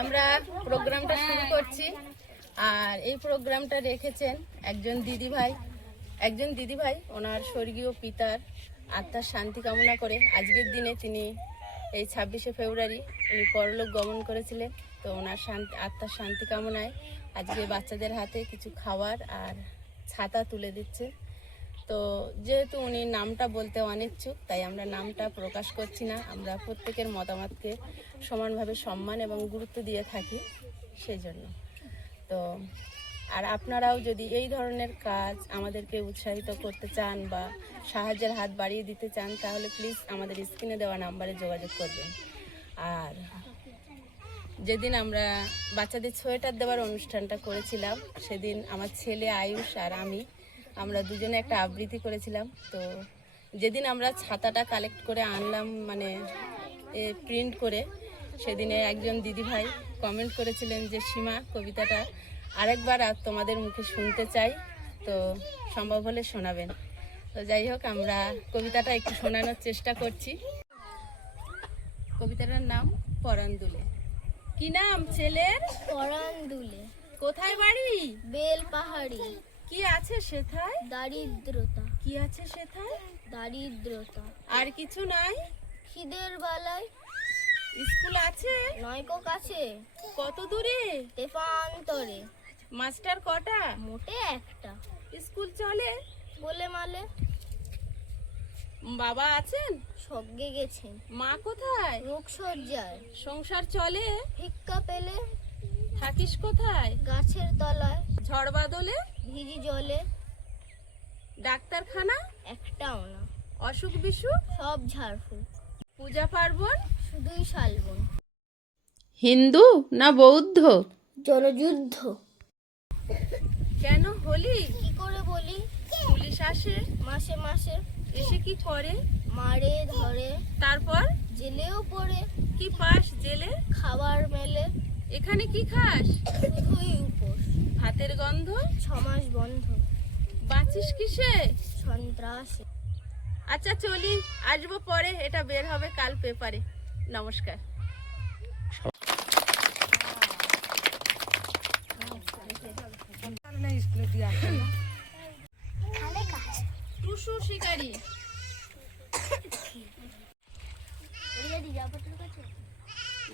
আমরা প্রোগ্রামটা শুরু করছি। আর এই প্রোগ্রামটা রেখেছেন একজন দিদিভাই ওনার স্বর্গীয় পিতার আত্মার শান্তি কামনা করে আজকের দিনে তিনি এই 26শে ফেব্রুয়ারি উনি পরলোক গমন করেছিলেন। তো ওনার আত্মার শান্তি কামনায় আজকে বাচ্চাদের হাতে কিছু খাবার আর ছাতা তুলে দিচ্ছে। তো যেহেতু উনি নামটা বলতে অনিচ্ছুক, তাই আমরা নামটা প্রকাশ করছি না। আমরা প্রত্যেকের মতামতকে সমানভাবে সম্মান এবং গুরুত্ব দিয়ে থাকি সেই জন্য। তো আর আপনারাও যদি এই ধরনের কাজ আমাদেরকে উৎসাহিত করতে চান বা সাহায্যের হাত বাড়িয়ে দিতে চান, তাহলে প্লিজ আমাদের স্ক্রিনে দেওয়া নাম্বারে যোগাযোগ করবেন। আর যেদিন আমরা বাচ্চাদের সোয়েটার দেওয়ার অনুষ্ঠানটা করেছিলাম, সেদিন আমার ছেলে আয়ুষ আর আমরা দুজনে একটা আবৃত্তি করেছিলাম। তো যেদিন আমরা ছাতাটা কালেক্ট করে আনলাম, মানে প্রিন্ট করে, সেদিনে একজন দিদিভাই কমেন্ট করেছিলেন যে সীমা, কবিতাটা আরেকবার আর তোমাদের মুখে শুনতে চাই, তো সম্ভব হলে শোনাবেন। তো যাই হোক, আমরা কবিতাটা একটু শোনানোর চেষ্টা করছি। কবিতাটার নাম পরাণ দুলে। কি নাম ছেলের? পরাণ দুলে। কোথায় বাড়ি? বেল পাহাড়ি। কি আছে সেথায়? দারিদ্রতা। কি আছে সেথায়? দারিদ্রতা। আর কিছু নাই? খিদের বালায়। স্কুল আছে? নয়কো কাছে। কত দূরে? তেপান্তরে। মাস্টার কটা? মোটে একটা। স্কুল চলে? বলে মালে। বাবা আছেন? স্বর্গে গেছেন। মা কোথায়? রোগশয্যায়। সংসার চলে? ভিক্ষা পেলে। থাকিস কোথায়? গাছের তলায়। ঝড় বাদলে? ভিজি জলে। ডাক্তারখানা? একটাও না। অসুখ বিসুখ? সব ঝাড়ফুঁক। পূজা পার্বণ? শুধুই শালবন। হিন্দু না বৌদ্ধ? জনযুদ্ধ। কেন হলি? কি করে বলি? পুলিশ আসে মাসে মাসে। এসে কি করে? মারে ধরে। তারপর জেলেও পড়ে। কি পাস জেলে? খাবার মেলে। এখানে কি খাস? শুধুই উপোস। ভাতের গন্ধ। 6 মাস বন্ধ। বাঁচিস কিসে? সন্ত্রাসে। আচ্ছা চলি, আসবো পরে, এটা বের হবে কাল পেপারে। নমস্কার। টুসু শিকারি।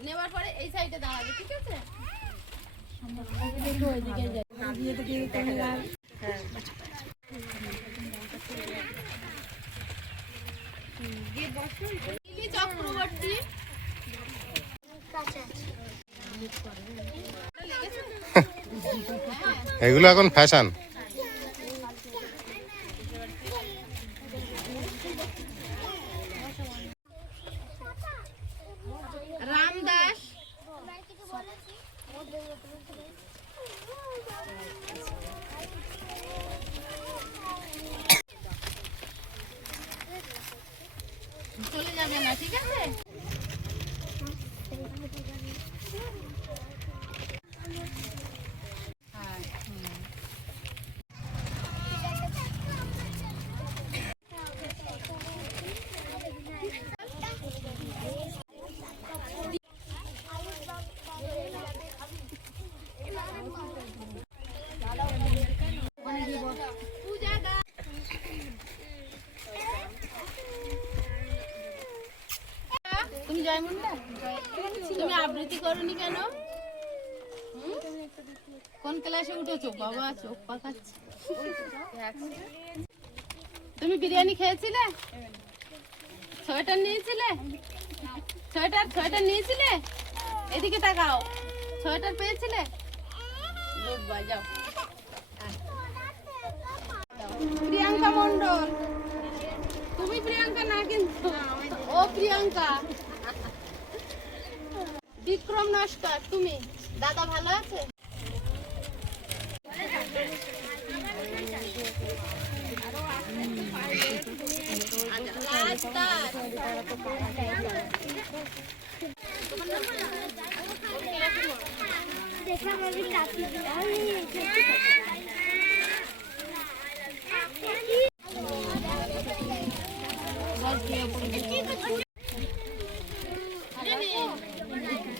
নেওয়ার পরে এই সাইডে দাঁড়াবে, ঠিক আছে? চক্রবর্তী। এগুলো এখন ফ্যাশন। রামদাস। চলে যাবে না, ঠিক আছে? তুমি জয়মুন্ডা, তুমি আবৃত্তি করনি কেন? কোন ক্লাসে উঠেছো? বাবা চোখ পাকাচ্ছে। তুমি বিরিয়ানি খেয়েছিলে? সোয়েটার নিয়েছিলে? সোয়েটার নিয়েছিলে? এদিকে তাকাও। সোয়েটার পেয়েছিলে? গুড বাই, যাও। প্রিয়াঙ্কা মন্ডল। তুমি প্রিয়াঙ্কা না কিন্তু, ও প্রিয়াঙ্কা। বিক্রম নস্কর। তুমি? দাদা ভালো আছে?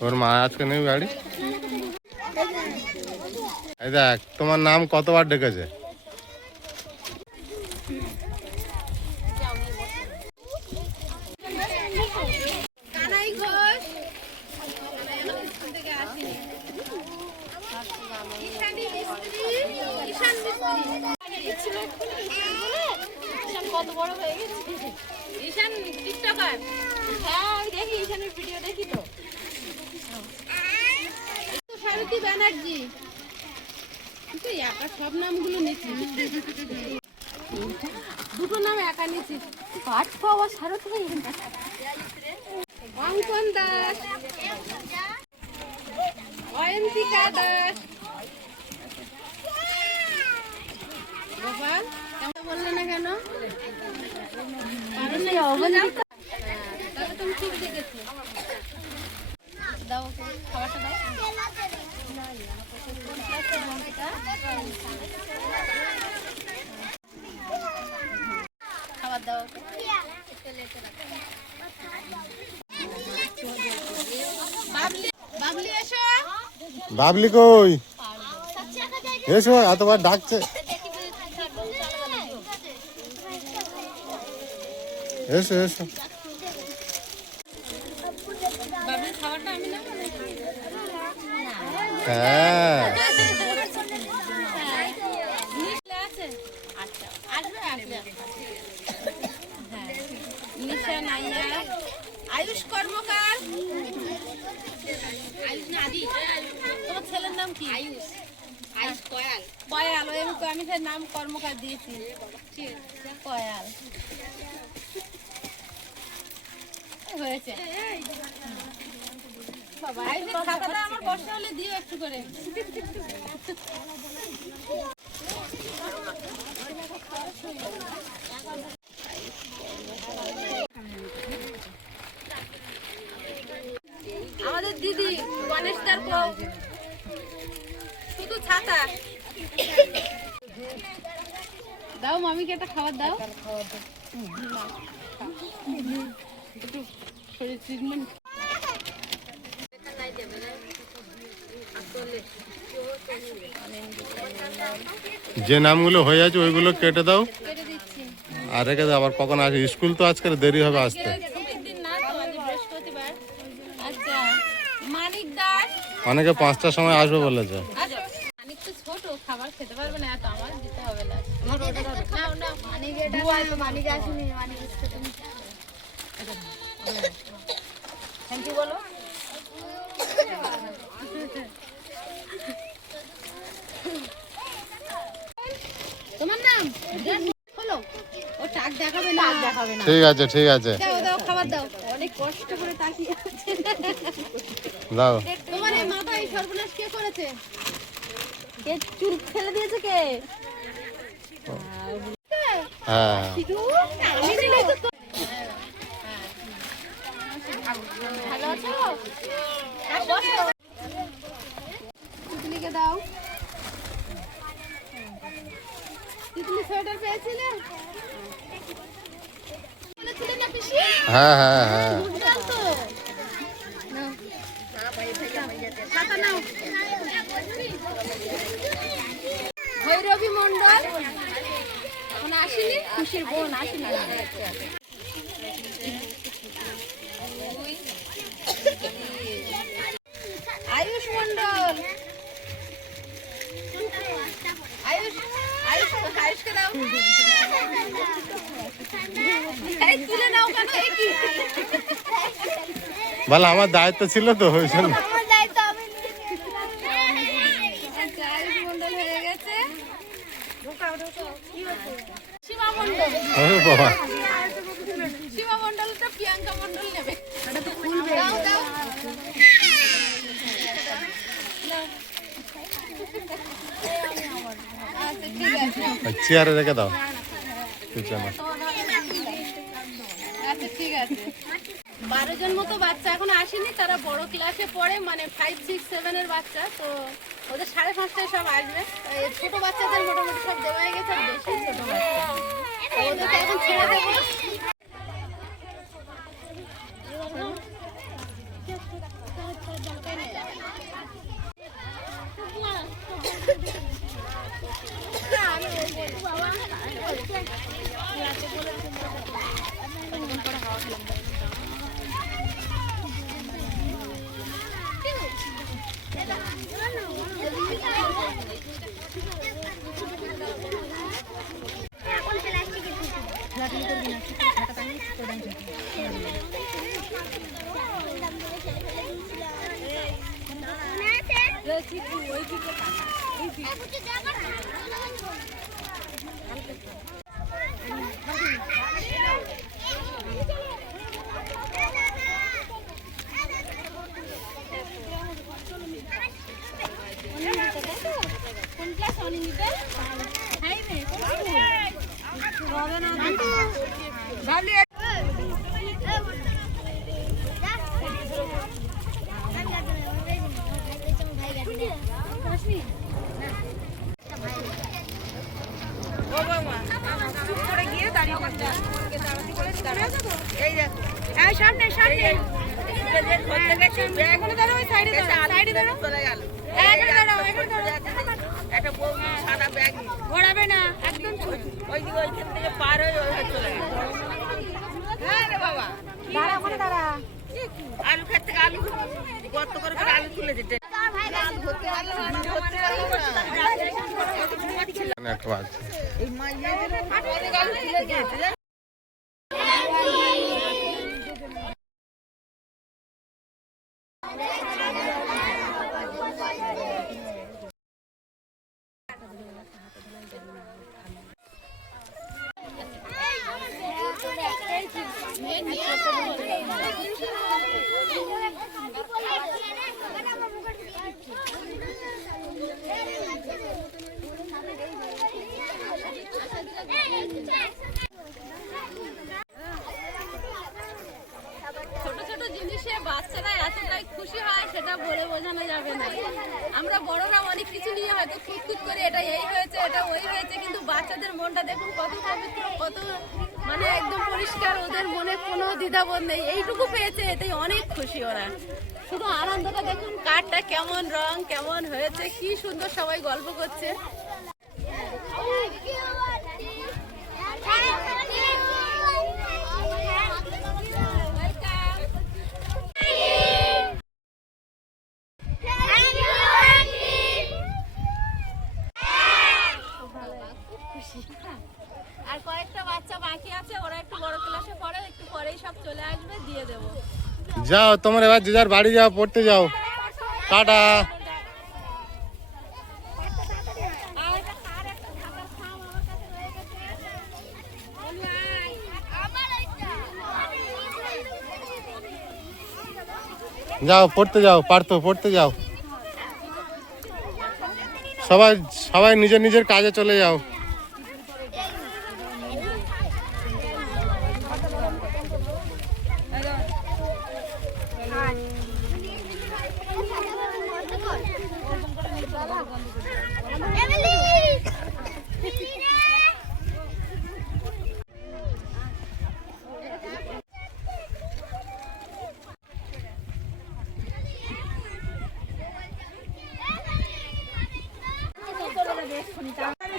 তোর মা আজকে নেই গাড়ি? এই দেখ তোমার নাম কতবার ডেকেছে। কানাই ঘোষ স্কুল থেকে আসেনি। ঈশানী মিস্ত্রি, ঈশান মিস্ত্রি ঈশান কত বড় হয়ে গেছে। ঈশান টিকটকার। হ্যাঁ আমি দেখি ঈশানের ভিডিও দেখি তো। সারথী ব্যানার্জি। তুই একা সব নামগুলো নিচ্ছিস। দুটো নাম একা নিচ্ছিস। পাঁচ পাওয়া সারথী। অঙ্কন দাস, অয়ন্তিকা দাস। গোপাল কেমন বললে না কেন? কারণ এই অবন্তিকা। তাহলে তুমি চুপ দেখেছো। দাও ওকে, খাবারটা দাও। খাবার দাও ওকে। বাবলি এসো। বাবলি কই? এসো, এতবার ডাকছে। এসো এসো। বাবলির খাবারটা আমি নেবো নাকি? হ্যাঁ নিশা আছে? আচ্ছা আসবে আসবে। হ্যাঁ নিশা নাইয়া, আয়ুষ কর্মকার। আয়ুষ না আদি। তোমার ছেলের নাম কি? আয়ুষ। আয়ুষ কয়াল। কয়াল, আমি তার নাম কর্মকার দিয়েছি। কয়াল হয়েছে। আয়ুষের খাতাটা আমার বর্ষা হলে দিও একটু করে। আমাদের দিদি গণেশদার বউ, শুধু ছাতা দাও। মামিকে একটা খাবার দাও। একটু শরীর ট্রিটমেন্ট। যে নামগুলো হয়ে আছে ওইগুলো কেটে দাও কেটে দিচ্ছি। আর রেখে দাও। আবার কখন আসবে? স্কুল তো আজকে দেরি হবে আসতে। ছুটির দিন না তো, আজ বৃহস্পতিবার। আচ্ছা মানিক দাস। অনেকে 5টার সময় আসবে বলেছে। আচ্ছা মানিক তো ছোট, খাবার খেতে পারবে না, এত আমার দিতে হবে না। নাও নাও। মানিক আসেনি, মানিক এসছে তুমি। থ্যাংক ইউ বলো। তোমার নাম হলো। ও টাক দেখাবে না, দেখাবে না। ঠিক আছে ঠিক আছে, দাও দাও খাবার দাও। অনেক কষ্ট করে তাকিয়ে আছে। দাও। তোমার এই মাথা এই সর্বনাশ কে করেছে? কে চুল ফেলে দিয়েছে কে? হ্যাঁ আমি দিলেই তো। ভালো আছো? বসো। তিতলিকে দাও। তিতলি সোয়েটার পেয়েছিলে? বলেছিলে না পিসি? হ্যাঁ হ্যাঁ হ্যাঁ। বুঝলাম তো। নাও। খাতা নাও। ভৈরবী মন্ডল এখন আসেনি। খুশির বোন আসেনি। আয়ুষ মন্ডল। আয়ুষ আয়ুষ আয়ুষকে দাও। এই তুলে নাও কেন? এই কি? বলো, আমার দায়িত্ব ছিল তো ওই জন্য। আমার দায়িত্ব আমি আচ্ছা, আয়ুষ মন্ডল হয়ে গেছে। সীমা মন্ডল। ওরে বাবা, সীমা মন্ডলটা প্রিয়াঙ্কা মন্ডল নেবে। দাও দাও। আচ্ছা ঠিক আছে। চেয়ারে রেখে দাও পিছনে। আচ্ছা ঠিক আছে। 12 জন মতো বাচ্চা এখন আসেনি, তারা বড় ক্লাসে পড়ে, মানে 5, 6, 7 এর বাচ্চা। তো ওদের 5:30টায় সব আসবে। এই ছোট বাচ্চাদের মোটামুটি সব দেওয়া হয়ে গেছে, আর বেশি ছোট বাচ্চা তো ওদেরকে এখন ছেড়ে দেবো। ঘোরাবে না একদম ওই দিকে ওইখান থেকে পার হয়ে ওই চলে গেল। হ্যাঁ রে বাবা, আলু খেত থেকে আলু গর্ত করে করে আলু তুলে দিতে একটা বাজছে। আলু তুলে দিয়েছে। ছোট ছোট জিনিসে বাচ্চারা এতটাই খুশি হয় সেটা বলে বোঝানো যাবে না। আমরা বড়রা অনেক কিছু নিয়ে হয়তো খুঁতখুত করে এটা এই হয়েছে এটা ওই হয়েছে, কিন্তু বাচ্চাদের মনটা দেখুন কত পবিত্র, কত মানে একদম পরিষ্কার, ওদের মনে কোনো দ্বিধাবোধ নেই। এইটুকু পেয়েছে এতেই অনেক খুশি ওরা। শুধু আনন্দটা দেখুন, কাঠটা কেমন রং কেমন হয়েছে, কি সুন্দর সবাই গল্প করছে। আর কয়েকটা বাচ্চা বাকি আছে, ওরা একটু বড় ক্লাসে পড়ে, একটু পরেই সব চলে আসবে, দিয়ে দেবো। যাও তোমার এবার যে যার বাড়ি যাও, পড়তে যাও। টাটা। যাও পড়তে যাও, পারতো পড়তে যাও। সবাই সবাই নিজের নিজের কাজে চলে যাও।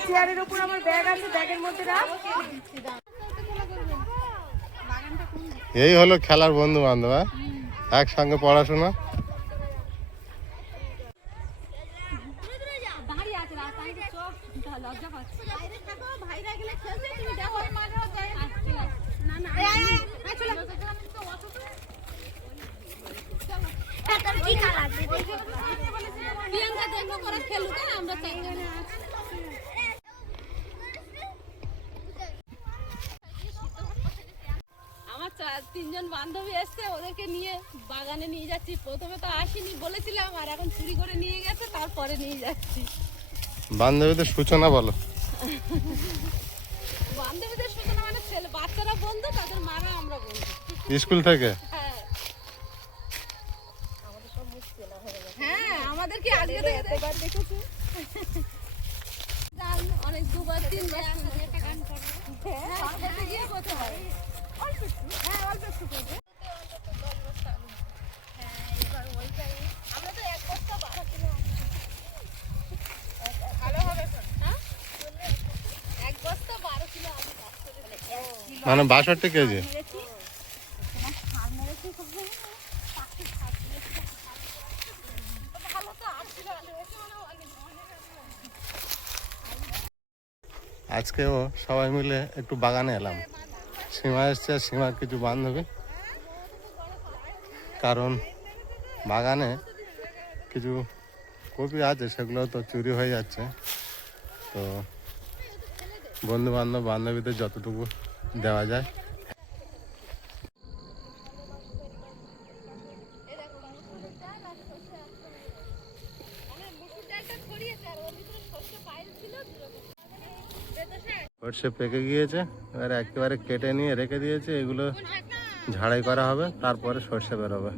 চেয়ারের উপর আমার ব্যাগ আছে, ব্যাগের মধ্যে রাখ। এই হলো খেলার বন্ধু বান্ধব, একসঙ্গে পড়াশোনা। আমার তিনজন বান্ধবী এসছে, ওদেরকে নিয়ে বাগানে নিয়ে যাচ্ছি। প্রথমে তো আসিনি বলেছিলাম, আর এখন চুরি করে নিয়ে গেছে, তারপরে নিয়ে যাচ্ছি। বান্ধবীদের সূচনা বলো। বান্ধবীদের সূচনা মানে ছেলে বাচ্চারা বন্ধু, তাদের মারা আমরা বন্ধু। স্কুল থেকে? হ্যাঁ, আমাদের কি আজকে থেকে এতবার দেখেছো? অনেক দুবার তিনবার একটা গান করবে। হ্যাঁ, করতে গিয়ে করতে হয়। অল্প একটু, হ্যাঁ অল্প একটু করবে। হ্যাঁ, এবার ওইটাই। আমরা তো এক বস্তা 12 কিলো ভালো হবে। হ্যাঁ, এক বস্তা 12 কিলো আলু চাষ করে। মানে 62 কেজি। আজকেও সবাই মিলে একটু বাগানে এলাম। সীমা এসছে, সীমার কিছু বান্ধবী, কারণ বাগানে কিছু কপি আছে সেগুলো তো চুরি হয়ে যাচ্ছে। তো বন্ধু বান্ধব বান্ধবীদের যতটুকু দেওয়া যায়। সর্ষে পেকে গিয়েছে, এবার একেবারে কেটে নিয়ে রেখে দিয়েছে। এগুলো ঝাড়াই করা হবে, তারপরে সর্ষে বেরোবে।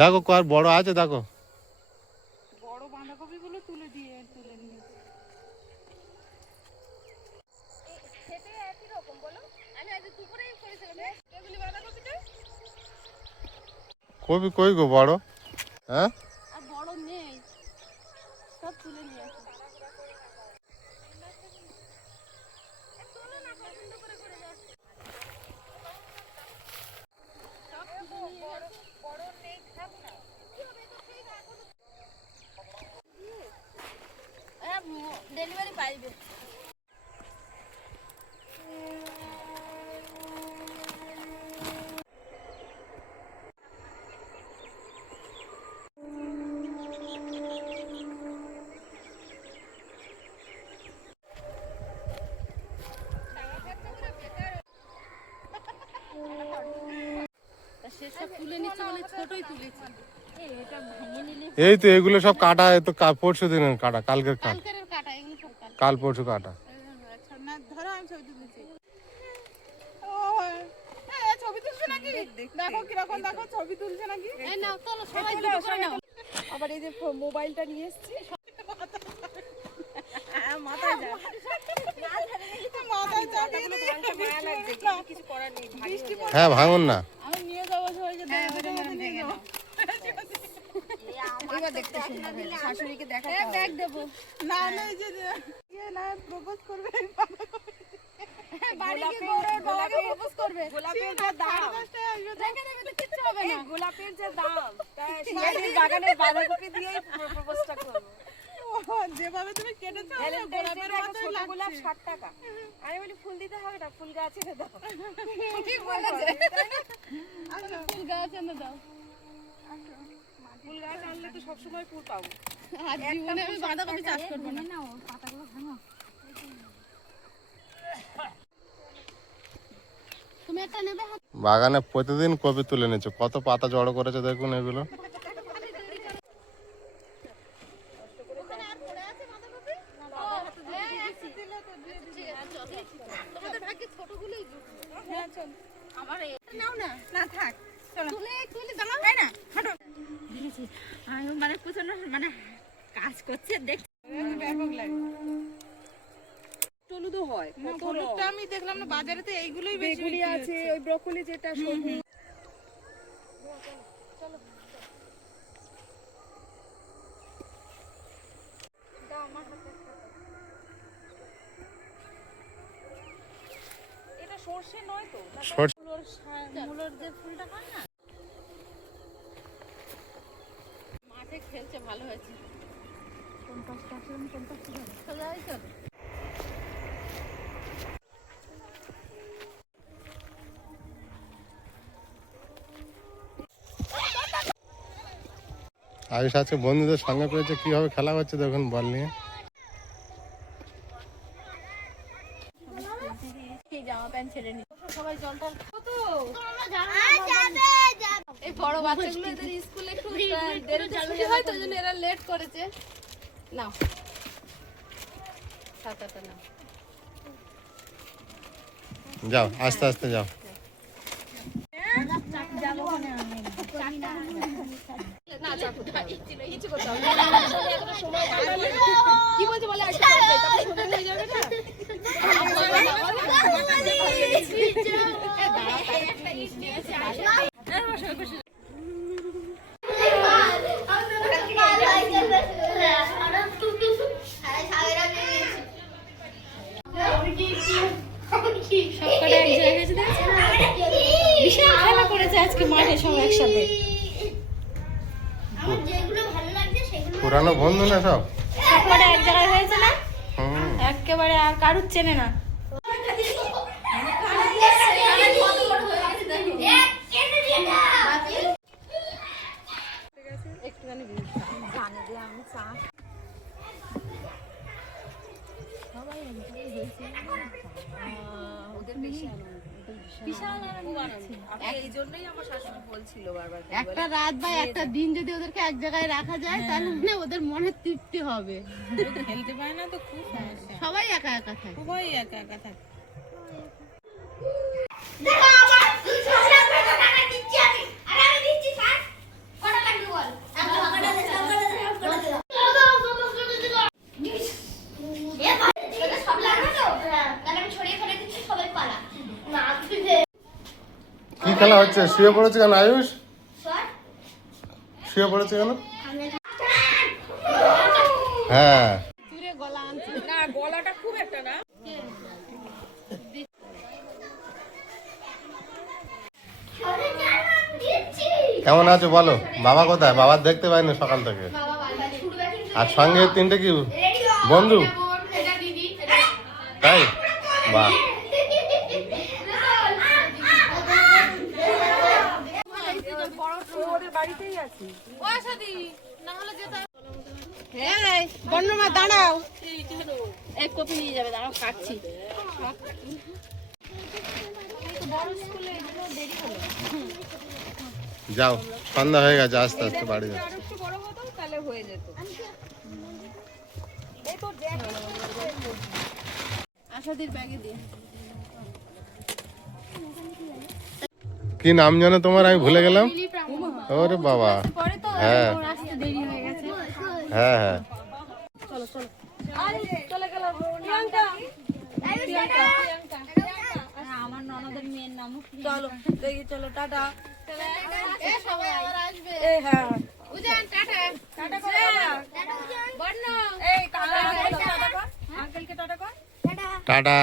দেখো আর বড় আছে, দেখো বড় বাঁধাকপি গুলো তুলে নিয়ে কপি কই গো বড়? হ্যাঁ, আর বড় নেই, সব তুলে নিয়ে আসি। ডেলিভারি পাইবে। সেসব তুলে নিচ্ছে বলে ছোটই তুলেছি। এটা ভেঙে নিলে এই তো এগুলো সব কাটা, তো পরশু দিনের কাটা, কালকের কাটা, কালকের কাটা, এগুলো সব কাটা। কাল পরশু কাটা। আচ্ছা না ধরো আমি ছবি তুলছি। ও ছবি তুলছে নাকি? দেখো কিরকম, দেখো ছবি তুলছে নাকি? এই নাও, চলো সবাই দুটো করে নাও। আবার এই যে মোবাইলটা নিয়ে এসেছি। মাথায় যা, মাথায় যা, কিছু করার নেই। হ্যাঁ ভাঙুন না। আমি নিয়ে যাবো সবাইকে, নিয়ে যাবো। এবার দেখতে সুন্দর হয়েছে, শাশুড়িকে দেখাতে হবে। ব্যাগ দেবো। না না, এই যে না প্রপোজ করবে, বাড়ি গিয়ে বউয়ের বাবাকে প্রপোজ করবে। গোলাপের যে দাম, দেখে দেবে তো কিচ্ছু হবে না। গোলাপের যে দাম, তাই শিয়ালির বাগানের বাঁধাকপি দিয়েই প্রপোজটা করবো। যেভাবে তুমি কেটেছো গোলাপের মতোই লাগছে। গোলাপ 60 টাকা। আমি বলি ফুল দিতে হবে না, ফুল গাছ এনে দাও। ঠিক বলেছে। ফুল গাছ এনে দাও। ফুল গাছ আনলে তো সবসময় ফুল পাবো। আজ জীবনে আমি বাঁধাকপি চাষ করবো না। তুমি একটা নেবে? বাগানে প্রতিদিন কপি তুলে নিচ্ছে, কত পাতা জড়ো করেছে দেখুন এগুলো। তোমাদের ভাগ্যে ছোটগুলোই আমার নাও না, না থাক, চলো তুলে তুলে দাঁড়াও। তাই না, হাঁটো। আমি মানে প্রচন্ড মানে কাজ করছে দেখছি। ব্যাপক লাগে। হলুদও হয়, হলুদটা আমি দেখলাম না বাজারে, তো এইগুলোই বেশি বিক্রি আছে। ওই ব্রকলি যেটা সবজি। এটা সরষে নয় তো, মূলর যে ফুলটা হয় না, মাঠে খেলছে, ভালো হয়েছে। সোজা হয়েছে। আয়ুষ আজকে বন্ধুদের সঙ্গে পেয়েছে, কিভাবে খেলা হচ্ছে দেখুন বল নিয়ে। জামা প্যান্ট ছেড়ে নি, সবাই জলটা এই বড় বাচ্চাগুলো এদের স্কুলে একটু দেরি হয় তো, জন্য এরা লেট করেছে। নাও ছাতাটা নাও। যাও আস্তে আস্তে যাও। না চাপো, কিছু করতে হবে না। সময় কাটালে কি বলছে বলে আসতে পারবে, তারপর শুনে হয়ে যাবে না। সবকটা এক জায়গায় এসে দেখেছো? বিশাল খেলা করেছে আজকে মাঠে সব একসাথে। পুরানো বন্ধু না সব? সবকটা এক জায়গায় হয়েছে না হুম। একেবারে, আর কারুর চেনে না। এই জন্যই আমার শাশুড়ি বলছিল বারবার একটা রাত বা একটা দিন যদি ওদেরকে এক জায়গায় রাখা যায় তাহলে মানে ওদের মনে তৃপ্তি হবে। খেলতে পারে না তো খুব সমস্যা, সবাই একা একা থাকে। সবাই একা একা থাকে। কি খেলা হচ্ছে? শুয়ে পড়েছে কেন আয়ুষ? শুয়ে পড়েছে কেন? হ্যাঁ, না গলাটা খুব একটা না। কেমন আছো বলো? বাবা কোথায়? বাবার দেখতে পাইনি সকাল থেকে। আর সঙ্গে তিনটে কি বন্ধু? তাই? বাহ। ওদের বাড়িতেই আছি। বর্ণমা দাঁড়াও, এক কপি নিয়ে যাবে, দাঁড়াও কাটছি। যাও, সন্ধ্যা হয়ে গেছে, আস্তে আস্তে বাড়ি যাও। আর একটু বড় হতো তাহলে হয়ে যেত। আশাদির ব্যাগে দিয়ে। কি নাম জানো তোমার? আমি ভুলে গেলাম। ওরে বাবা। পরে তো হ্যাঁ আসতে দেরি হয়ে গেছে। হ্যাঁ হ্যাঁ। চলে গেল প্রিয়াঙ্কা। আমার ননদের মেয়ের নাম চলো দেখি, চলো টাটা। সবাই আবার আসবে। এই হ্যাঁ উজান টাটা। টাটা করে বর্ণ এই টাটা টাটা কর, আঙ্কেলকে টাটা কর। টাটা।